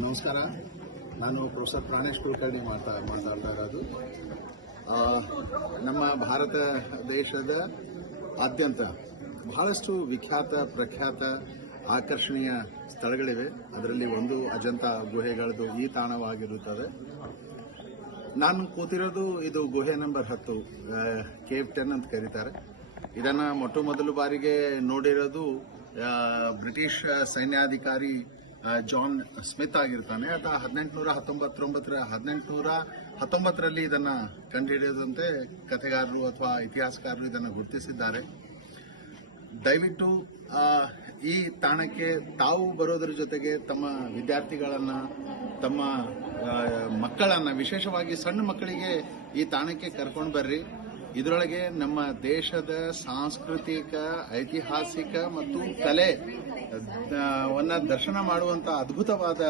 ನಮಸ್ಕಾರ. ನಾನು ಪ್ರೊಫೆಸರ್ ಪ್ರಾಣೇಶ್ ಕುಲಕರ್ಣಿ ಮಾತಾಡ್ತಾ ಇರೋದು. ನಮ್ಮ ಭಾರತ ದೇಶದ ಆದ್ಯಂತ ಬಹಳಷ್ಟು ವಿಖ್ಯಾತ ಪ್ರಖ್ಯಾತ ಆಕರ್ಷಣೀಯ ಸ್ಥಳಗಳಿವೆ. ಅದರಲ್ಲಿ ಒಂದು ಅಜಂತ ಗುಹೆಗಳದ್ದು ಈ ತಾಣವಾಗಿರುತ್ತದೆ. ನಾನು ಕೂತಿರೋದು ಇದು ಗುಹೆ ನಂಬರ್ 10, ಕೇವ್ 10 ಅಂತ ಕರೀತಾರೆ. ಇದನ್ನ ಮೊಟ್ಟ ಮೊದಲು ಬಾರಿಗೆ ನೋಡಿರೋದು ಬ್ರಿಟಿಷ್ ಸೈನ್ಯಾಧಿಕಾರಿ ಜಾನ್ ಸ್ಮಿತ್ ಆಗಿರ್ತಾನೆ. ಆತ 1819ರಲ್ಲಿ ಇದನ್ನ ಕಂಡುಹಿಡಿಯದಂತೆ ಕಥೆಗಾರರು ಅಥವಾ ಇತಿಹಾಸಕಾರರು ಇದನ್ನು ಗುರುತಿಸಿದ್ದಾರೆ. ದಯವಿಟ್ಟು ಈ ತಾಣಕ್ಕೆ ತಾವು ಬರೋದ್ರ ಜೊತೆಗೆ ತಮ್ಮ ವಿದ್ಯಾರ್ಥಿಗಳನ್ನ, ತಮ್ಮ ಮಕ್ಕಳನ್ನ, ವಿಶೇಷವಾಗಿ ಸಣ್ಣ ಮಕ್ಕಳಿಗೆ ಈ ತಾಣಕ್ಕೆ ಕರ್ಕೊಂಡು ಬರ್ರಿ. ಇದರೊಳಗೆ ನಮ್ಮ ದೇಶದ ಸಾಂಸ್ಕೃತಿಕ, ಐತಿಹಾಸಿಕ ಮತ್ತು ಕಲೆ ದರ್ಶನ ಮಾಡುವಂತ ಅದ್ಭುತವಾದ